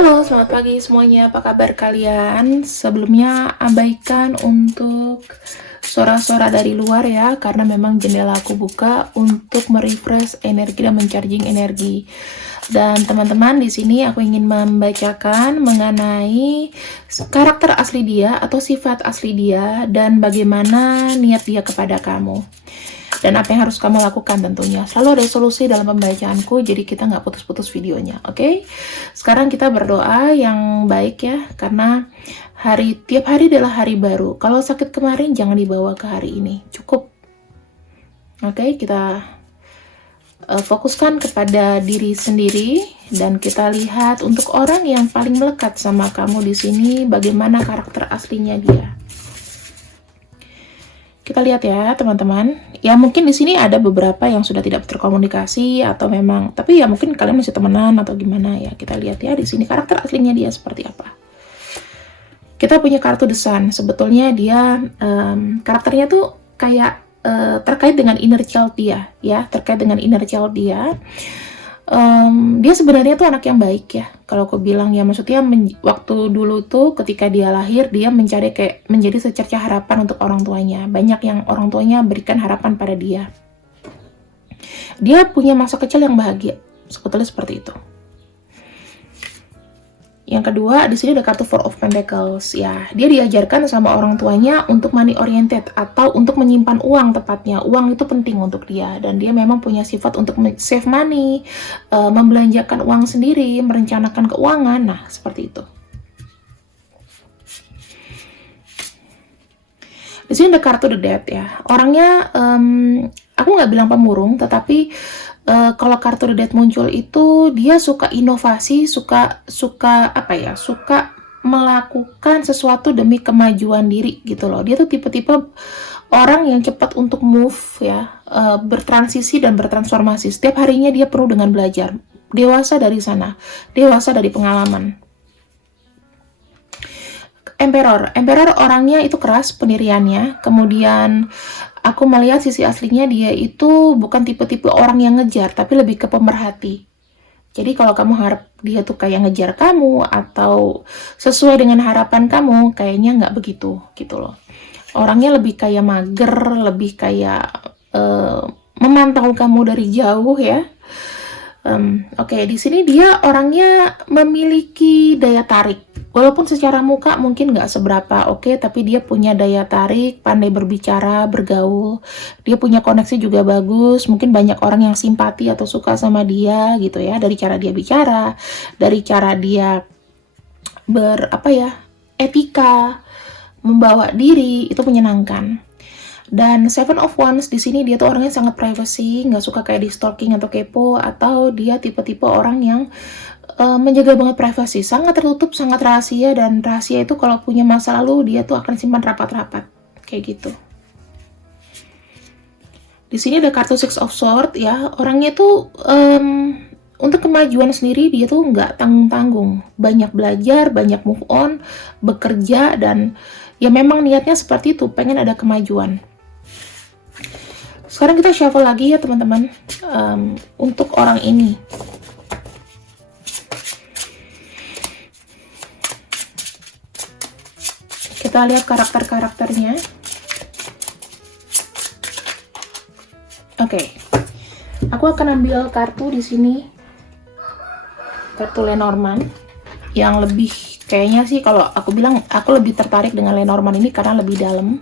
Halo, selamat pagi semuanya. Apa kabar kalian? Sebelumnya abaikan untuk suara-suara dari luar ya, karena memang jendela aku buka untuk merefresh energi dan mencharging energi. Dan teman-teman, di sini aku ingin membacakan mengenai karakter asli dia atau sifat asli dia dan bagaimana niat dia kepada kamu. Dan apa yang harus kamu lakukan tentunya. Selalu ada solusi dalam pembacaanku, jadi kita nggak putus-putus videonya, oke? Sekarang kita berdoa yang baik ya, karena tiap hari adalah hari baru. Kalau sakit kemarin, jangan dibawa ke hari ini. Cukup. Oke, kita fokuskan kepada diri sendiri, dan kita lihat untuk orang yang paling melekat sama kamu di sini, bagaimana karakter aslinya dia. Kita lihat ya teman-teman. Ya mungkin di sini ada beberapa yang sudah tidak terkomunikasi atau memang, tapi ya mungkin kalian masih temenan atau gimana ya. Kita lihat ya di sini karakter aslinya dia seperti apa. Kita punya kartu The Sun. Sebetulnya dia karakternya tuh kayak terkait dengan inner child dia ya, terkait dengan inner child dia. Dia sebenarnya tuh anak yang baik ya. Kalau aku bilang ya, maksudnya waktu dulu tuh ketika dia lahir, dia mencari kayak menjadi secerca harapan untuk orang tuanya. Banyak yang orang tuanya berikan harapan pada dia. Dia punya masa kecil yang bahagia. Sebetulnya seperti itu. Yang kedua, di sini ada kartu Four of Pentacles ya. Dia diajarkan sama orang tuanya untuk money oriented atau untuk menyimpan uang tepatnya. Uang itu penting untuk dia dan dia memang punya sifat untuk save money, membelanjakan uang sendiri, merencanakan keuangan. Nah, seperti itu. Di sini ada kartu The Death ya. Orangnya aku nggak bilang pemurung, tetapi kalau kartu The Death muncul itu dia suka inovasi, suka apa ya, suka melakukan sesuatu demi kemajuan diri gitu loh. Dia tuh tipe-tipe orang yang cepat untuk move ya, bertransisi dan bertransformasi. Setiap harinya dia penuh dengan belajar. Dewasa dari sana, dewasa dari pengalaman. Emperor orangnya itu keras pendiriannya. Kemudian aku melihat sisi aslinya dia itu bukan tipe-tipe orang yang ngejar, tapi lebih ke pemerhati. Jadi kalau kamu harap dia tuh kayak ngejar kamu atau sesuai dengan harapan kamu, kayaknya nggak begitu gitu loh. Orangnya lebih kayak mager, lebih kayak memantau kamu dari jauh ya. Oke, di sini dia orangnya memiliki daya tarik. Walaupun secara muka mungkin nggak seberapa oke, tapi dia punya daya tarik, pandai berbicara, bergaul. Dia punya koneksi juga bagus. Mungkin banyak orang yang simpati atau suka sama dia gitu ya, dari cara dia bicara, dari cara dia etika, membawa diri, itu menyenangkan. Dan Seven of Wands di sini dia tuh orangnya sangat privacy, nggak suka kayak di stalking atau kepo, atau dia tipe-tipe orang yang menjaga banget privasi, sangat tertutup, sangat rahasia, dan rahasia itu kalau punya masa lalu dia tuh akan simpan rapat-rapat kayak gitu. Di sini ada kartu Six of Swords ya, orangnya tuh untuk kemajuan sendiri dia tuh nggak tanggung-tanggung, banyak belajar, banyak move on, bekerja, dan ya memang niatnya seperti itu, pengen ada kemajuan. Sekarang kita shuffle lagi ya teman-teman, untuk orang ini. Kita lihat karakter-karakternya. Oke. Aku akan ambil kartu di sini. Kartu Lenormand yang lebih kayaknya sih, kalau aku bilang aku lebih tertarik dengan Lenormand ini karena lebih dalam.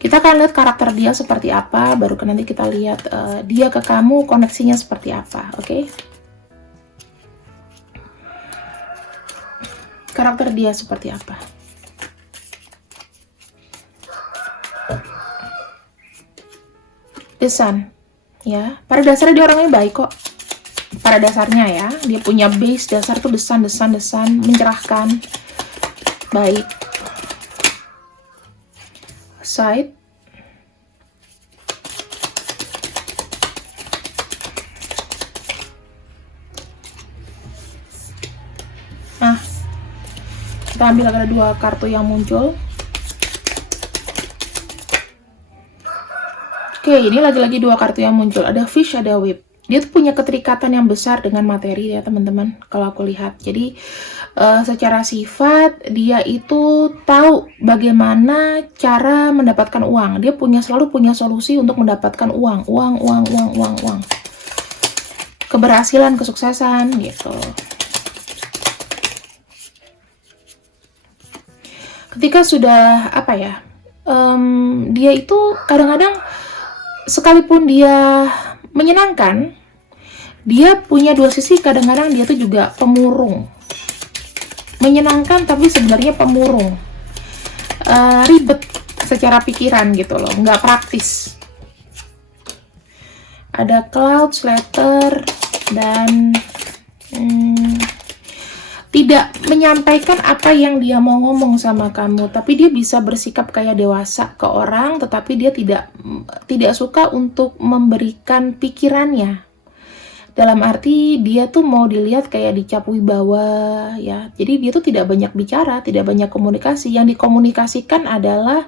Kita akan lihat karakter dia seperti apa, baru nanti kita lihat dia ke kamu koneksinya seperti apa, oke? Karakter dia seperti apa? The Sun, ya. Pada dasarnya dia orangnya baik kok. Pada dasarnya ya, dia punya base dasar tuh The Sun, mencerahkan, baik. Side. Nah, kita ambil ada dua kartu yang muncul. Oke, ini lagi-lagi dua kartu yang muncul. Ada Fish, ada Whip. Dia tuh punya keterikatan yang besar dengan materi ya teman-teman, kalau aku lihat. Jadi secara sifat dia itu tahu bagaimana cara mendapatkan uang. Dia selalu punya solusi untuk mendapatkan uang. Keberhasilan, kesuksesan gitu. Ketika sudah dia itu kadang-kadang sekalipun dia menyenangkan, dia punya dua sisi. Kadang-kadang dia tuh juga pemurung, menyenangkan tapi sebenarnya pemurung, ribet secara pikiran gitu loh, nggak praktis. Ada clouds, letter, dan tidak menyampaikan apa yang dia mau ngomong sama kamu, tapi dia bisa bersikap kayak dewasa ke orang, tetapi dia tidak suka untuk memberikan pikirannya. Dalam arti dia tuh mau dilihat kayak dicap wibawa ya. Jadi dia tuh tidak banyak bicara, tidak banyak komunikasi. Yang dikomunikasikan adalah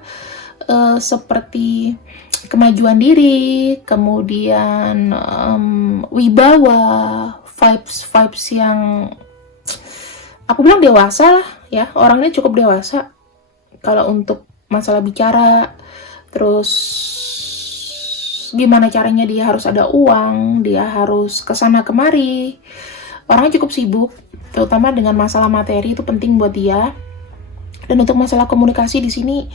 seperti kemajuan diri, kemudian wibawa, vibes yang aku bilang dewasa lah ya. Orangnya cukup dewasa kalau untuk masalah bicara. Terus gimana caranya dia harus ada uang, dia harus kesana kemari. Orangnya cukup sibuk, terutama dengan masalah materi, itu penting buat dia. Dan untuk masalah komunikasi di sini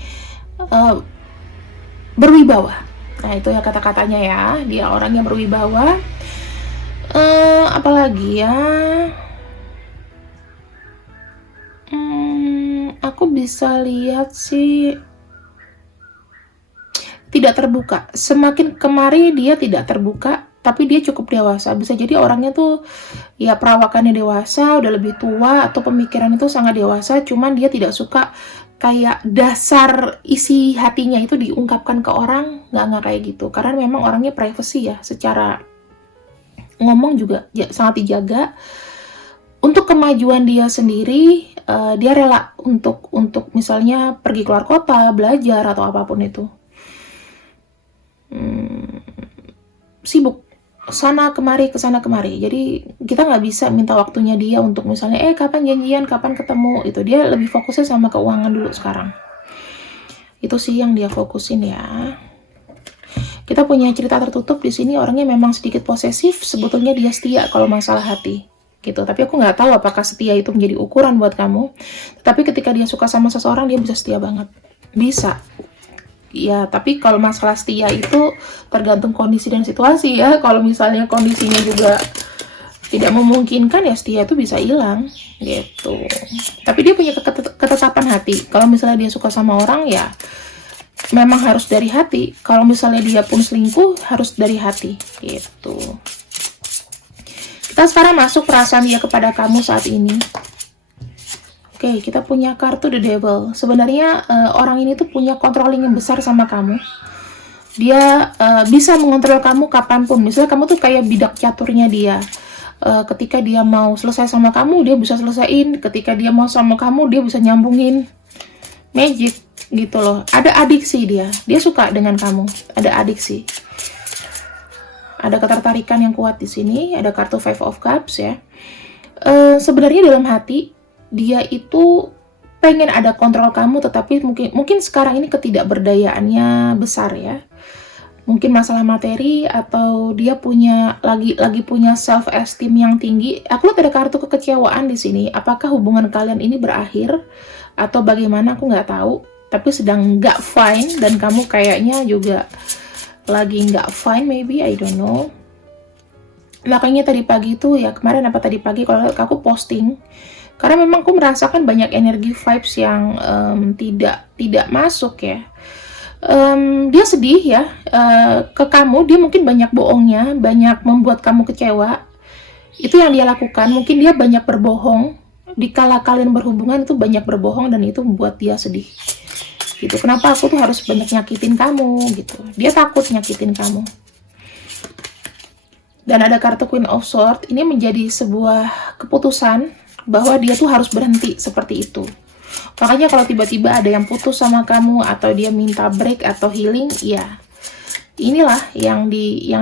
berwibawa. Nah itu ya kata-katanya ya, dia orangnya berwibawa. Apalagi ya, aku bisa lihat sih tidak terbuka. Semakin kemari dia tidak terbuka, tapi dia cukup dewasa. Bisa jadi orangnya tuh ya perawakannya dewasa, udah lebih tua, atau pemikiran itu sangat dewasa, cuman dia tidak suka kayak dasar isi hatinya itu diungkapkan ke orang, nggak kayak gitu. Karena memang orangnya privacy ya, secara ngomong juga ya, sangat dijaga. Untuk kemajuan dia sendiri, dia rela untuk misalnya pergi keluar kota, belajar, atau apapun itu. Sibuk sana kemari, kesana kemari. Jadi kita nggak bisa minta waktunya dia untuk misalnya kapan janjian, kapan ketemu. Itu dia lebih fokusnya sama keuangan dulu sekarang. Itu sih yang dia fokusin ya. Kita punya cerita tertutup di sini. Orangnya memang sedikit posesif. Sebetulnya dia setia kalau masalah hati gitu. Tapi aku nggak tahu apakah setia itu menjadi ukuran buat kamu. Tapi ketika dia suka sama seseorang, dia bisa setia banget. Bisa. Ya, tapi kalau masalah setia itu tergantung kondisi dan situasi ya. Kalau misalnya kondisinya juga tidak memungkinkan, ya setia itu bisa hilang gitu. Tapi dia punya ketetapan hati. Kalau misalnya dia suka sama orang, ya memang harus dari hati. Kalau misalnya dia pun selingkuh, harus dari hati gitu. Kita sekarang masuk perasaan dia kepada kamu saat ini. Oke, kita punya kartu The Devil. Sebenarnya orang ini tuh punya controlling yang besar sama kamu. Dia bisa mengontrol kamu kapanpun. Misalnya kamu tuh kayak bidak caturnya dia. Ketika dia mau selesai sama kamu, dia bisa selesaiin. Ketika dia mau sama kamu, dia bisa nyambungin. Magic gitu loh. Ada adiksi dia. Dia suka dengan kamu. Ada adiksi. Ada ketertarikan yang kuat di sini. Ada kartu Five of Cups ya. Sebenarnya dalam hati dia itu pengen ada kontrol kamu, tetapi mungkin sekarang ini ketidakberdayaannya besar ya. Mungkin masalah materi, atau dia lagi punya self esteem yang tinggi. Aku lihat ada kartu kekecewaan di sini. Apakah hubungan kalian ini berakhir atau bagaimana, aku nggak tahu. Tapi sedang nggak fine, dan kamu kayaknya juga lagi nggak fine, maybe, I don't know. Makanya tadi pagi itu ya, kemarin apa tadi pagi kalau aku posting, karena memang aku merasakan banyak energi vibes yang tidak masuk ya. Dia sedih ya ke kamu. Dia mungkin banyak bohongnya, banyak membuat kamu kecewa. Itu yang dia lakukan. Mungkin dia banyak berbohong. Dikala kalian berhubungan itu banyak berbohong, dan itu membuat dia sedih gitu. Kenapa aku tuh harus banyak nyakitin kamu gitu. Dia takut nyakitin kamu. Dan ada kartu Queen of Swords. Ini menjadi sebuah keputusan bahwa dia tuh harus berhenti seperti itu. Makanya kalau tiba-tiba ada yang putus sama kamu, atau dia minta break atau healing, ya inilah yang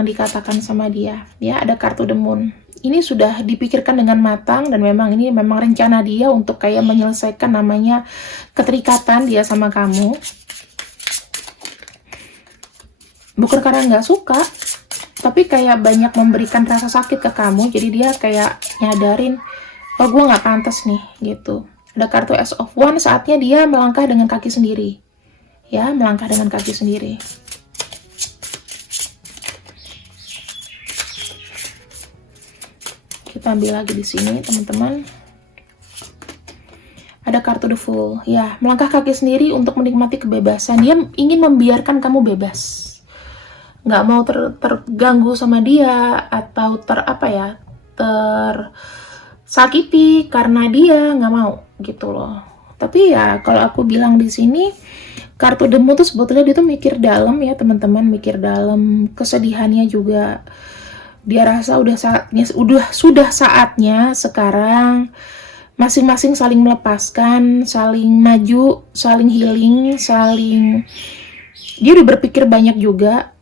dikatakan sama dia ya. Ada kartu The Moon. Ini sudah dipikirkan dengan matang dan ini memang rencana dia untuk kayak menyelesaikan namanya keterikatan dia sama kamu. Bukan karena nggak suka, tapi kayak banyak memberikan rasa sakit ke kamu, jadi dia kayak nyadarin, oh gue nggak pantas nih gitu. Ada kartu Ace of Wands, saatnya dia melangkah dengan kaki sendiri ya, melangkah dengan kaki sendiri. Kita ambil lagi di sini teman-teman. Ada kartu The Fool ya, melangkah kaki sendiri untuk menikmati kebebasan. Dia ingin membiarkan kamu bebas, nggak mau terganggu sama dia atau tersakiti karena dia nggak mau gitu loh. Tapi ya kalau aku bilang di sini kartu The Moon tuh sebetulnya dia tuh mikir dalam ya teman-teman, mikir dalam, kesedihannya juga. Dia rasa sudah saatnya sekarang masing-masing saling melepaskan, saling maju, saling healing, dia udah berpikir banyak juga.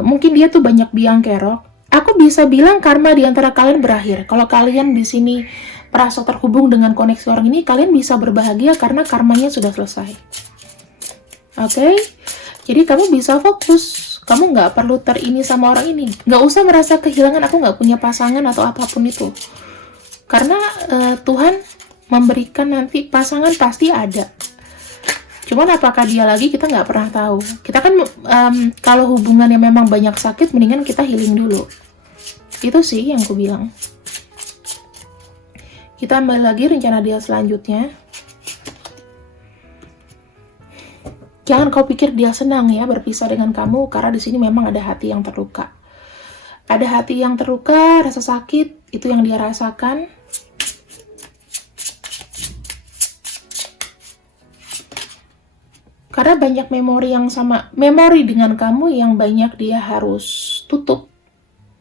Mungkin dia tuh banyak biang kerok. Aku bisa bilang karma di antara kalian berakhir. Kalau kalian di sini merasa terhubung dengan koneksi orang ini, kalian bisa berbahagia karena karmanya sudah selesai. Oke? Jadi kamu bisa fokus. Kamu nggak perlu terini sama orang ini. Nggak usah merasa kehilangan, aku nggak punya pasangan atau apapun itu. Karena Tuhan memberikan nanti pasangan pasti ada. Cuman apakah dia lagi, kita nggak pernah tahu. Kita kan kalau hubungannya memang banyak sakit, mendingan kita healing dulu. Itu sih yang aku bilang. Kita ambil lagi rencana dia selanjutnya. Jangan kau pikir dia senang ya berpisah dengan kamu, karena di sini memang ada hati yang terluka. Ada hati yang terluka, rasa sakit, itu yang dia rasakan. Karena banyak memori dengan kamu yang banyak dia harus tutup.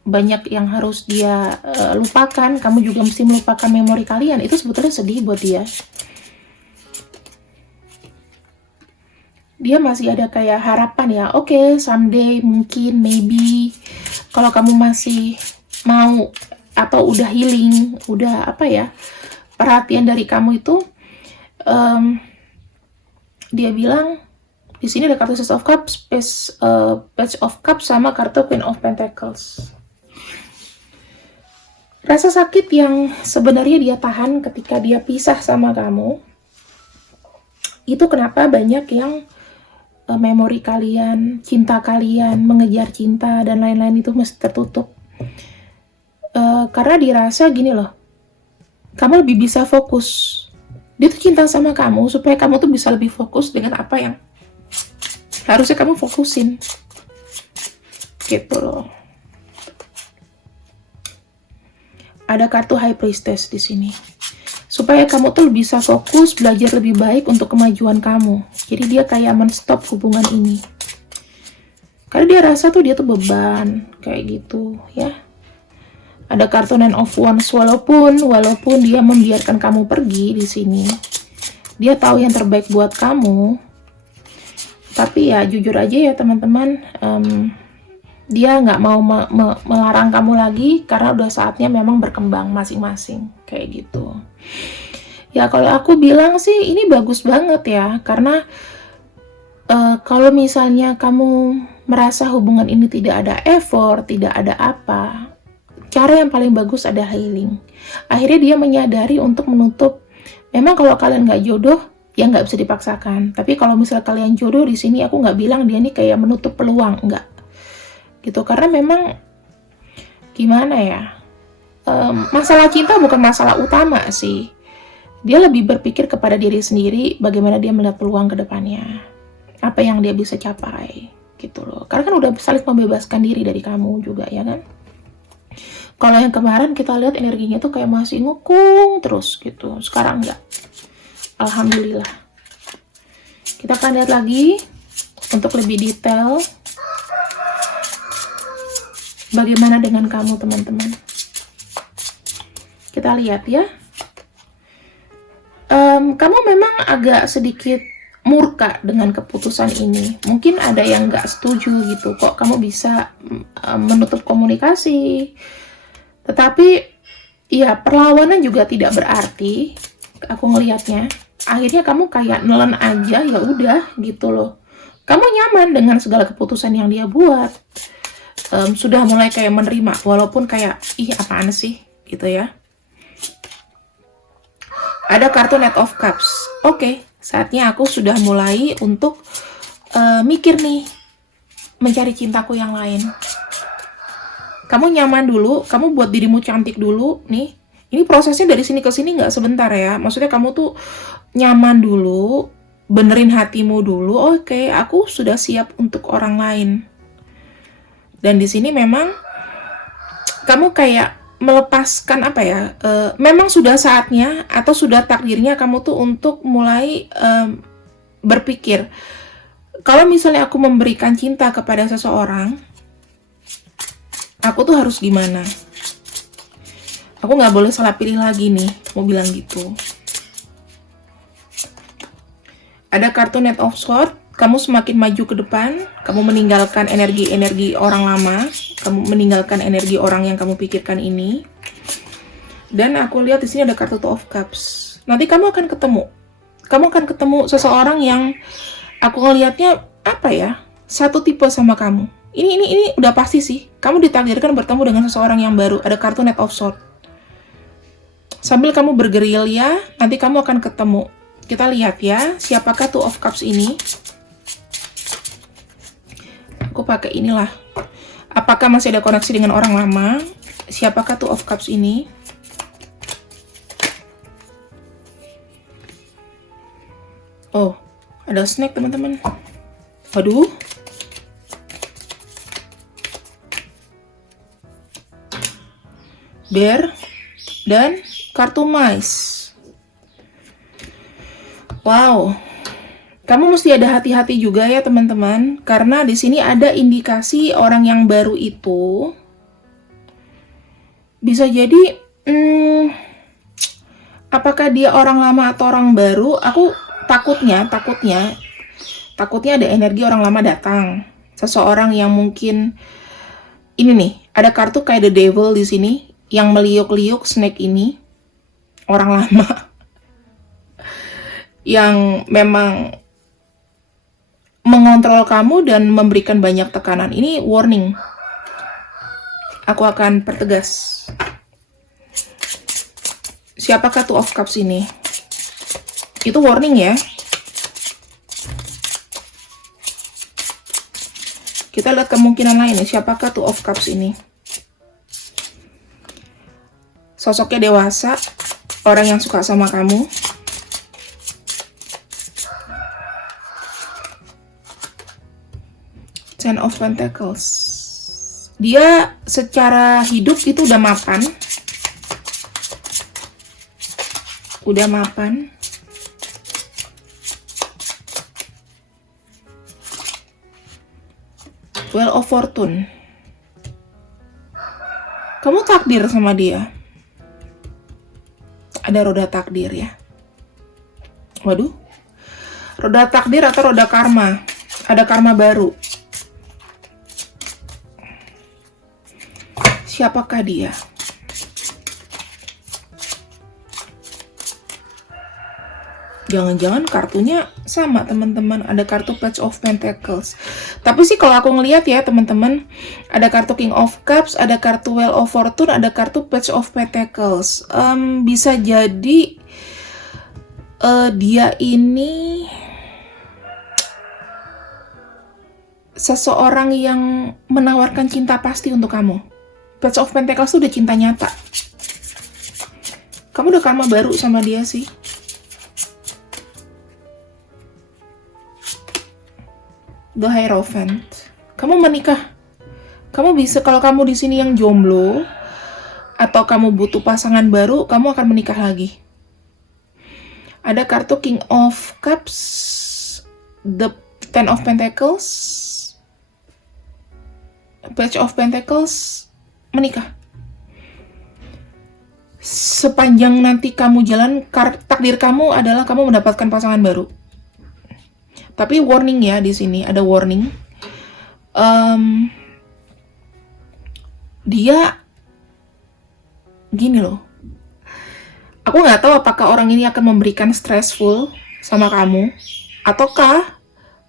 Banyak yang harus dia lupakan, kamu juga mesti melupakan memori kalian. Itu sebetulnya sedih buat dia. Dia masih ada kayak harapan ya, oke, someday, mungkin, maybe, kalau kamu masih mau atau udah healing, udah perhatian dari kamu itu, dia bilang di sini ada kartu Six of Cups, Page of Cups, sama kartu Queen of Pentacles. Rasa sakit yang sebenarnya dia tahan ketika dia pisah sama kamu, itu kenapa banyak yang memori kalian, cinta kalian, mengejar cinta dan lain-lain itu mesti tertutup. Karena dirasa gini loh, kamu lebih bisa fokus. Dia tuh cinta sama kamu supaya kamu tuh bisa lebih fokus dengan apa yang harusnya kamu fokusin. Gitu loh. Ada kartu High Priestess di sini. Supaya kamu tuh bisa fokus, belajar lebih baik untuk kemajuan kamu. Jadi dia kayak men-stop hubungan ini. Karena dia rasa tuh dia tuh beban, kayak gitu ya. Ada kartu Nine of Wands, walaupun dia membiarkan kamu pergi di sini. Dia tahu yang terbaik buat kamu. Tapi ya jujur aja ya teman-teman, dia nggak mau melarang kamu lagi karena udah saatnya memang berkembang masing-masing, kayak gitu. Ya kalau aku bilang sih ini bagus banget ya, karena kalau misalnya kamu merasa hubungan ini tidak ada effort, tidak ada apa, cara yang paling bagus ada healing. Akhirnya dia menyadari untuk menutup. Memang kalau kalian nggak jodoh, ya nggak bisa dipaksakan. Tapi kalau misalnya kalian jodoh di sini, aku nggak bilang dia nih kayak menutup peluang, nggak. Gitu, karena memang gimana ya, masalah cinta bukan masalah utama sih. Dia lebih berpikir kepada diri sendiri, bagaimana dia melihat peluang ke depannya, apa yang dia bisa capai, gitu loh. Karena kan udah saling membebaskan diri dari kamu juga, ya kan. Kalau yang kemarin kita lihat energinya tuh kayak masih ngukung terus gitu, sekarang enggak. Alhamdulillah. Kita akan lihat lagi untuk lebih detail bagaimana dengan kamu teman-teman. Kita lihat ya. Kamu memang agak sedikit murka dengan keputusan ini. Mungkin ada yang nggak setuju gitu, kok kamu bisa menutup komunikasi. Tetapi ya perlawanan juga tidak berarti, aku ngelihatnya. Akhirnya kamu kayak nelen aja, ya udah gitu loh. Kamu nyaman dengan segala keputusan yang dia buat. Sudah mulai kayak menerima, walaupun kayak, ih apaan sih gitu ya. Ada kartu Knight of Cups. Oke, saatnya aku sudah mulai untuk mikir nih, mencari cintaku yang lain. Kamu nyaman dulu, kamu buat dirimu cantik dulu nih. Ini prosesnya dari sini ke sini nggak sebentar ya. Maksudnya kamu tuh nyaman dulu, benerin hatimu dulu. Oke, aku sudah siap untuk orang lain. Dan di sini memang kamu kayak melepaskan apa ya, memang sudah saatnya atau sudah takdirnya kamu tuh untuk mulai berpikir, kalau misalnya aku memberikan cinta kepada seseorang, aku tuh harus gimana? Aku nggak boleh salah pilih lagi nih, mau bilang gitu. Ada kartu Knight of Swords, kamu semakin maju ke depan, kamu meninggalkan energi-energi orang lama, kamu meninggalkan energi orang yang kamu pikirkan ini. Dan aku lihat di sini ada kartu Two of Cups. Nanti kamu akan ketemu seseorang yang aku ngelihatnya apa ya, satu tipe sama kamu. Ini udah pasti sih. Kamu ditakdirkan bertemu dengan seseorang yang baru. Ada kartu Knight of Swords. Sambil kamu bergerilya, nanti kamu akan ketemu. Kita lihat ya, siapakah Two of Cups ini? Aku pakai inilah. Apakah masih ada koneksi dengan orang lama? Siapakah Two of Cups ini? Oh, ada snack teman-teman. Waduh. Bear dan kartu mice. Wow. Kamu mesti ada hati-hati juga ya teman-teman, karena di sini ada indikasi orang yang baru itu bisa jadi apakah dia orang lama atau orang baru. Aku takutnya ada energi orang lama datang, seseorang yang mungkin ini nih, ada kartu kayak the devil di sini yang meliuk-liuk snake ini, orang lama yang memang mengontrol kamu dan memberikan banyak tekanan. Ini warning. Aku akan pertegas. Siapakah Two of Cups ini? Itu warning ya. Kita lihat kemungkinan lain nih. Siapakah Two of Cups ini? Sosoknya dewasa, orang yang suka sama kamu. Ten of Pentacles. Dia secara hidup itu udah mapan. Wheel of Fortune. Kamu takdir sama dia. Ada roda takdir ya. Waduh. Roda takdir atau roda karma. Ada karma baru. Siapakah dia? Jangan-jangan kartunya sama teman-teman. Ada kartu Page of Pentacles. Tapi sih kalau aku ngelihat ya teman-teman, ada kartu King of Cups, ada kartu Wheel of Fortune, ada kartu Page of Pentacles. Bisa jadi dia ini seseorang yang menawarkan cinta pasti untuk kamu. Page of Pentacles itu udah cinta nyata. Kamu udah karma baru sama dia sih. The Hierophant. Kamu menikah. Kamu bisa, kalau kamu di sini yang jomblo atau kamu butuh pasangan baru, kamu akan menikah lagi. Ada kartu King of Cups, the Ten of Pentacles, Page of Pentacles, menikah. Sepanjang nanti kamu jalan, takdir kamu adalah kamu mendapatkan pasangan baru. Tapi warning ya, di sini ada warning. Dia gini loh. Aku nggak tahu apakah orang ini akan memberikan stressful sama kamu, ataukah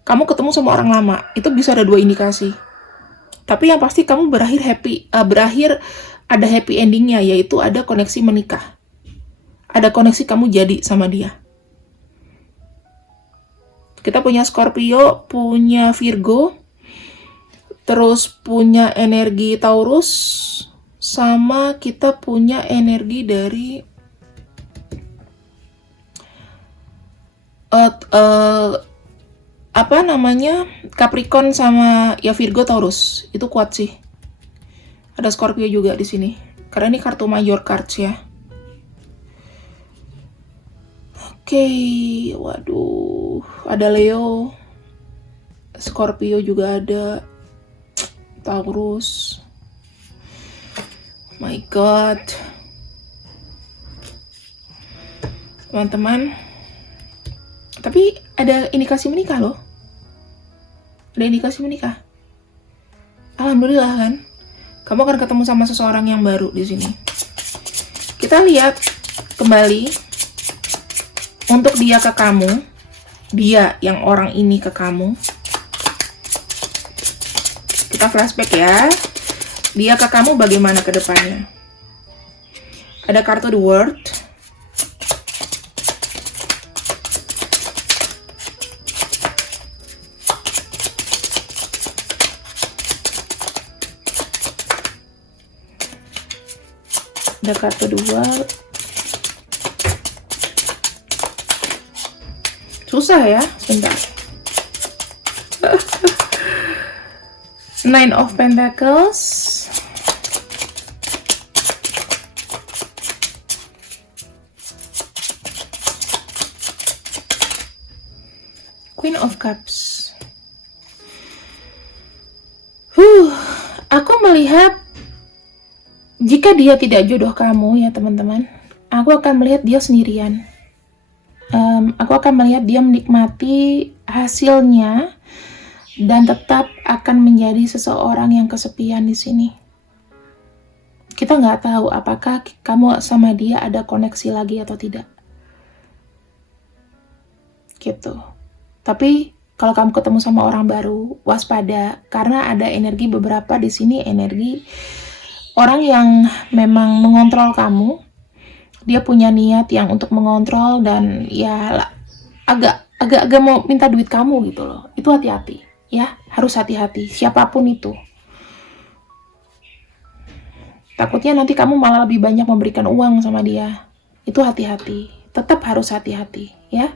kamu ketemu sama orang lama. Itu bisa ada dua indikasi. Tapi yang pasti kamu berakhir ada happy endingnya, yaitu ada koneksi menikah. Ada koneksi kamu jadi sama dia. Kita punya Scorpio, punya Virgo, terus punya energi Taurus, sama kita punya energi dari Capricorn sama ya Virgo Taurus. Itu kuat sih. Ada Scorpio juga di sini. Karena ini kartu major cards ya. Oke, waduh, ada Leo, Scorpio juga ada, Taurus. My God, teman-teman. Tapi ada indikasi menikah loh. Ada indikasi menikah. Alhamdulillah kan. Kamu akan ketemu sama seseorang yang baru di sini. Kita lihat kembali untuk dia ke kamu. Dia yang orang ini ke kamu. Kita flashback ya. Dia ke kamu bagaimana ke depannya. Ada kartu The World. Ada kartu The World. Susah ya, sebentar. Nine of Pentacles. Queen of Cups. Aku melihat jika dia tidak jodoh kamu ya teman-teman, aku akan melihat dia sendirian. Aku akan melihat dia menikmati hasilnya dan tetap akan menjadi seseorang yang kesepian di sini. Kita nggak tahu apakah kamu sama dia ada koneksi lagi atau tidak. Gitu. Tapi kalau kamu ketemu sama orang baru, waspada karena ada energi beberapa di sini, energi orang yang memang mengontrol kamu. Dia punya niat yang untuk mengontrol dan ya agak mau minta duit kamu gitu loh. Itu hati-hati ya, harus hati-hati siapapun itu. Takutnya nanti kamu malah lebih banyak memberikan uang sama dia. Itu hati-hati. Tetap harus hati-hati ya.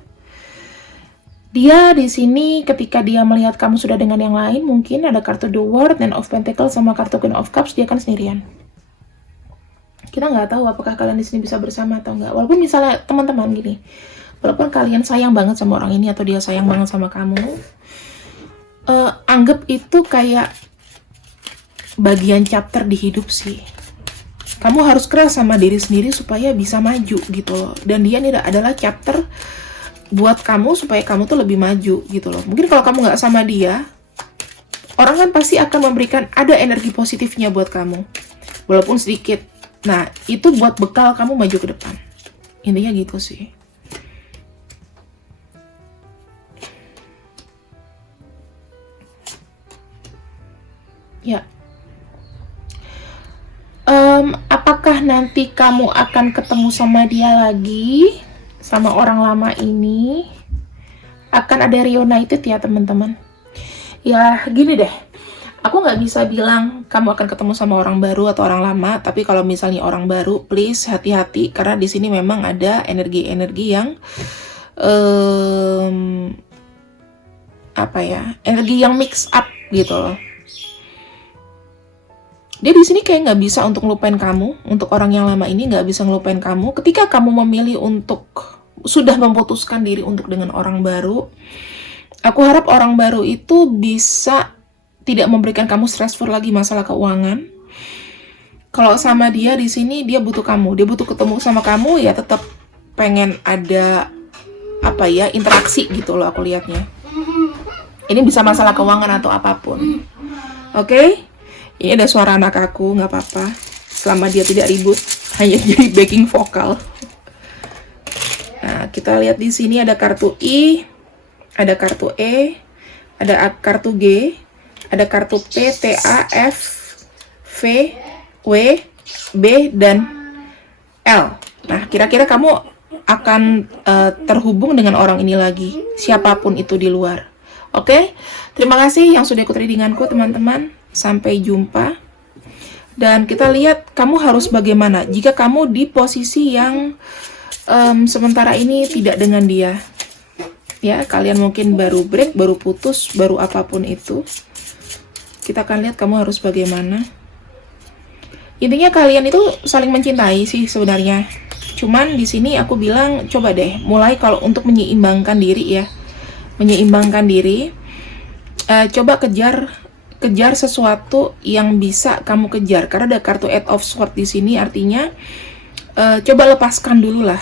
Dia di sini ketika dia melihat kamu sudah dengan yang lain, mungkin ada kartu The World, Ten of Pentacles sama kartu Queen of Cups, dia kan sendirian. Kita nggak tahu apakah kalian di sini bisa bersama atau nggak. Walaupun misalnya teman-teman gini, walaupun kalian sayang banget sama orang ini atau dia sayang banget sama kamu, anggap itu kayak bagian chapter di hidup sih. Kamu harus keras sama diri sendiri supaya bisa maju gitu loh. Dan dia ini adalah chapter buat kamu supaya kamu tuh lebih maju gitu loh. Mungkin kalau kamu nggak sama dia, orang kan pasti akan memberikan ada energi positifnya buat kamu, walaupun sedikit. Nah, itu buat bekal kamu maju ke depan. Intinya gitu sih. Ya. Apakah nanti kamu akan ketemu sama dia lagi? Sama orang lama ini? Akan ada reunited ya teman-teman. Ya gini deh. Aku nggak bisa bilang kamu akan ketemu sama orang baru atau orang lama, tapi kalau misalnya orang baru, please hati-hati karena di sini memang ada energi-energi yang energi yang mix up gitu loh. Dia di sini kayak nggak bisa untuk ngelupain kamu, untuk orang yang lama ini nggak bisa ngelupain kamu. Ketika kamu memilih untuk sudah memutuskan diri untuk dengan orang baru, aku harap orang baru itu bisa tidak memberikan kamu stressful lagi masalah keuangan. Kalau sama dia di sini dia butuh kamu, dia butuh ketemu sama kamu ya tetap pengen ada interaksi gitu loh aku lihatnya. Ini bisa masalah keuangan atau apapun. Oke? Ini ada suara anak aku, nggak apa-apa. Selama dia tidak ribut, hanya jadi backing vokal. Nah, kita lihat di sini ada kartu I, ada kartu E, ada kartu G, ada kartu P, T, A, F, V, W, B, dan L. Nah, kira-kira kamu akan terhubung dengan orang ini lagi, siapapun itu di luar. Oke? Terima kasih yang sudah ikut readinganku, teman-teman. Sampai jumpa. Dan kita lihat kamu harus bagaimana jika kamu di posisi yang sementara ini tidak dengan dia. Ya, kalian mungkin baru break, baru putus, baru apapun itu. Kita akan lihat kamu harus bagaimana. Intinya kalian itu saling mencintai sih sebenarnya. Cuman di sini aku bilang coba deh mulai kalau untuk menyeimbangkan diri ya. Menyeimbangkan diri. Coba kejar sesuatu yang bisa kamu kejar karena ada kartu Eight of Swords di sini, artinya coba lepaskan dulu lah.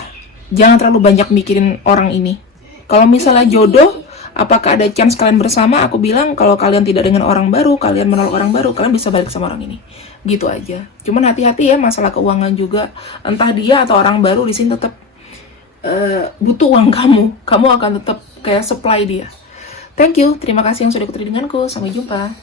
Jangan terlalu banyak mikirin orang ini. Kalau misalnya jodoh, apakah ada chance kalian bersama? Aku bilang kalau kalian tidak dengan orang baru, kalian menolak orang baru, kalian bisa balik sama orang ini. Gitu aja. Cuman hati-hati ya masalah keuangan juga. Entah dia atau orang baru di sini tetap butuh uang kamu. Kamu akan tetap kayak supply dia. Thank you. Terima kasih yang sudah ikut denganku. Sampai jumpa.